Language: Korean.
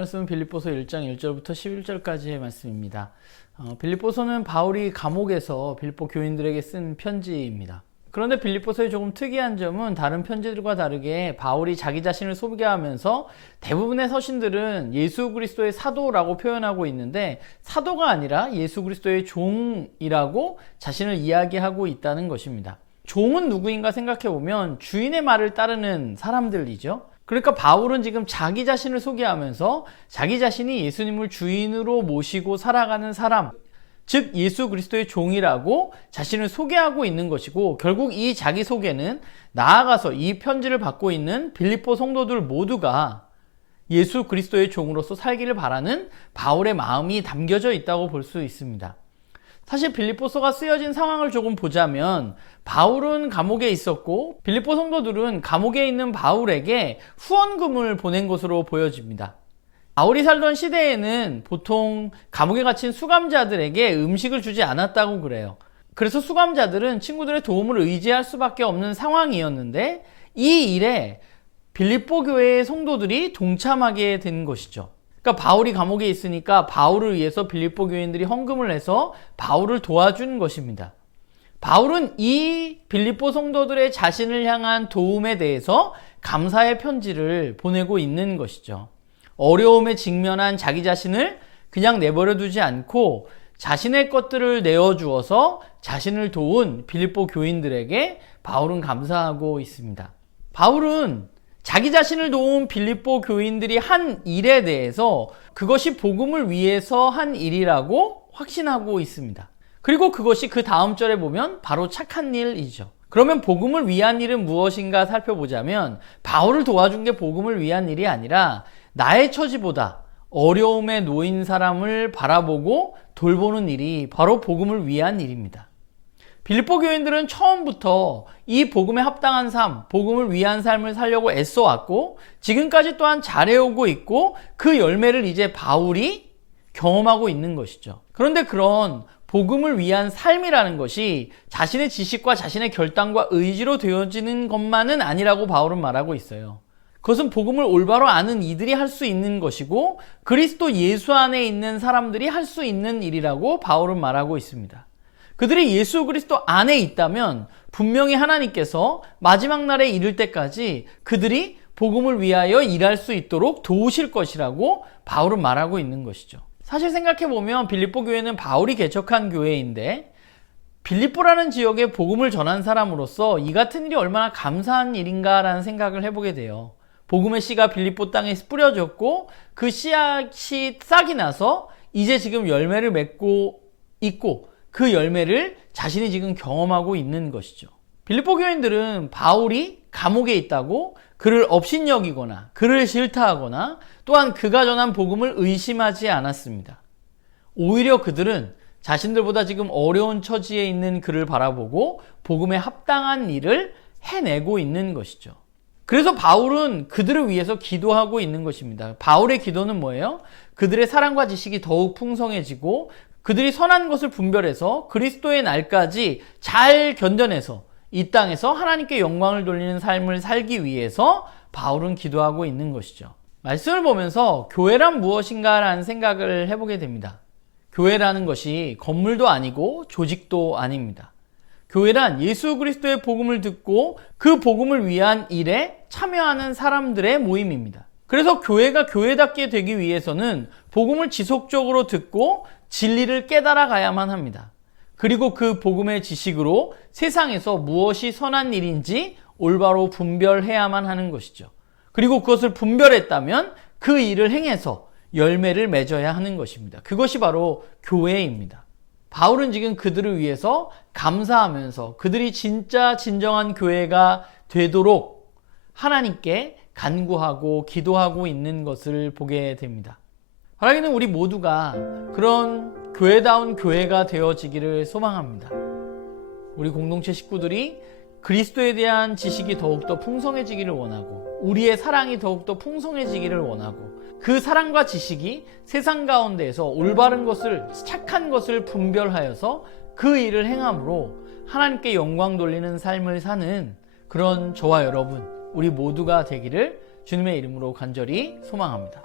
말씀은 빌립보서 1장 1절부터 11절까지의 말씀입니다. 빌립보서는 바울이 감옥에서 빌립보 교인들에게 쓴 편지입니다. 그런데 빌립보서의 조금 특이한 점은 다른 편지들과 다르게 바울이 자기 자신을 소개하면서 대부분의 서신들은 예수 그리스도의 사도라고 표현하고 있는데 사도가 아니라 예수 그리스도의 종이라고 자신을 이야기하고 있다는 것입니다. 종은 누구인가 생각해보면 주인의 말을 따르는 사람들이죠. 그러니까 바울은 지금 자기 자신을 소개하면서 자기 자신이 예수님을 주인으로 모시고 살아가는 사람, 즉 예수 그리스도의 종이라고 자신을 소개하고 있는 것이고, 결국 이 자기소개는 나아가서 이 편지를 받고 있는 빌립보 성도들 모두가 예수 그리스도의 종으로서 살기를 바라는 바울의 마음이 담겨져 있다고 볼 수 있습니다. 사실 빌립보서가 쓰여진 상황을 조금 보자면 바울은 감옥에 있었고 빌립보 성도들은 감옥에 있는 바울에게 후원금을 보낸 것으로 보여집니다. 바울이 살던 시대에는 보통 감옥에 갇힌 수감자들에게 음식을 주지 않았다고 그래요. 그래서 수감자들은 친구들의 도움을 의지할 수밖에 없는 상황이었는데 이 일에 빌립보 교회의 성도들이 동참하게 된 것이죠. 그러니까 바울이 감옥에 있으니까 바울을 위해서 빌립보 교인들이 헌금을 내서 바울을 도와준 것입니다. 바울은 이 빌립보 성도들의 자신을 향한 도움에 대해서 감사의 편지를 보내고 있는 것이죠. 어려움에 직면한 자기 자신을 그냥 내버려 두지 않고 자신의 것들을 내어주어서 자신을 도운 빌립보 교인들에게 바울은 감사하고 있습니다. 바울은 자기 자신을 도운 빌립보 교인들이 한 일에 대해서 그것이 복음을 위해서 한 일이라고 확신하고 있습니다. 그리고 그것이 그 다음 절에 보면 바로 착한 일이죠. 그러면 복음을 위한 일은 무엇인가 살펴보자면 바울을 도와준 게 복음을 위한 일이 아니라 나의 처지보다 어려움에 놓인 사람을 바라보고 돌보는 일이 바로 복음을 위한 일입니다. 빌립보 교인들은 처음부터 이 복음에 합당한 삶, 복음을 위한 삶을 살려고 애써왔고 지금까지 또한 잘해오고 있고 그 열매를 이제 바울이 경험하고 있는 것이죠. 그런데 그런 복음을 위한 삶이라는 것이 자신의 지식과 자신의 결단과 의지로 되어지는 것만은 아니라고 바울은 말하고 있어요. 그것은 복음을 올바로 아는 이들이 할 수 있는 것이고 그리스도 예수 안에 있는 사람들이 할 수 있는 일이라고 바울은 말하고 있습니다. 그들이 예수 그리스도 안에 있다면 분명히 하나님께서 마지막 날에 이를 때까지 그들이 복음을 위하여 일할 수 있도록 도우실 것이라고 바울은 말하고 있는 것이죠. 사실 생각해보면 빌립보 교회는 바울이 개척한 교회인데 빌립보라는 지역에 복음을 전한 사람으로서 이 같은 일이 얼마나 감사한 일인가라는 생각을 해보게 돼요. 복음의 씨가 빌립보 땅에 뿌려졌고 그 씨앗이 싹이 나서 이제 지금 열매를 맺고 있고 그 열매를 자신이 지금 경험하고 있는 것이죠. 빌립보 교인들은 바울이 감옥에 있다고 그를 업신여기거나 그를 싫다하거나 또한 그가 전한 복음을 의심하지 않았습니다. 오히려 그들은 자신들보다 지금 어려운 처지에 있는 그를 바라보고 복음에 합당한 일을 해내고 있는 것이죠. 그래서 바울은 그들을 위해서 기도하고 있는 것입니다. 바울의 기도는 뭐예요? 그들의 사랑과 지식이 더욱 풍성해지고 그들이 선한 것을 분별해서 그리스도의 날까지 잘 견뎌내서 이 땅에서 하나님께 영광을 돌리는 삶을 살기 위해서 바울은 기도하고 있는 것이죠. 말씀을 보면서 교회란 무엇인가 라는 생각을 해보게 됩니다. 교회라는 것이 건물도 아니고 조직도 아닙니다. 교회란 예수 그리스도의 복음을 듣고 그 복음을 위한 일에 참여하는 사람들의 모임입니다. 그래서 교회가 교회답게 되기 위해서는 복음을 지속적으로 듣고 진리를 깨달아 가야만 합니다. 그리고 그 복음의 지식으로 세상에서 무엇이 선한 일인지 올바로 분별해야만 하는 것이죠. 그리고 그것을 분별했다면 그 일을 행해서 열매를 맺어야 하는 것입니다. 그것이 바로 교회입니다. 바울은 지금 그들을 위해서 감사하면서 그들이 진짜 진정한 교회가 되도록 하나님께 간구하고 기도하고 있는 것을 보게 됩니다. 바라기는 우리 모두가 그런 교회다운 교회가 되어지기를 소망합니다. 우리 공동체 식구들이 그리스도에 대한 지식이 더욱더 풍성해지기를 원하고 우리의 사랑이 더욱더 풍성해지기를 원하고 그 사랑과 지식이 세상 가운데에서 올바른 것을 착한 것을 분별하여서 그 일을 행함으로 하나님께 영광 돌리는 삶을 사는 그런 저와 여러분 우리 모두가 되기를 주님의 이름으로 간절히 소망합니다.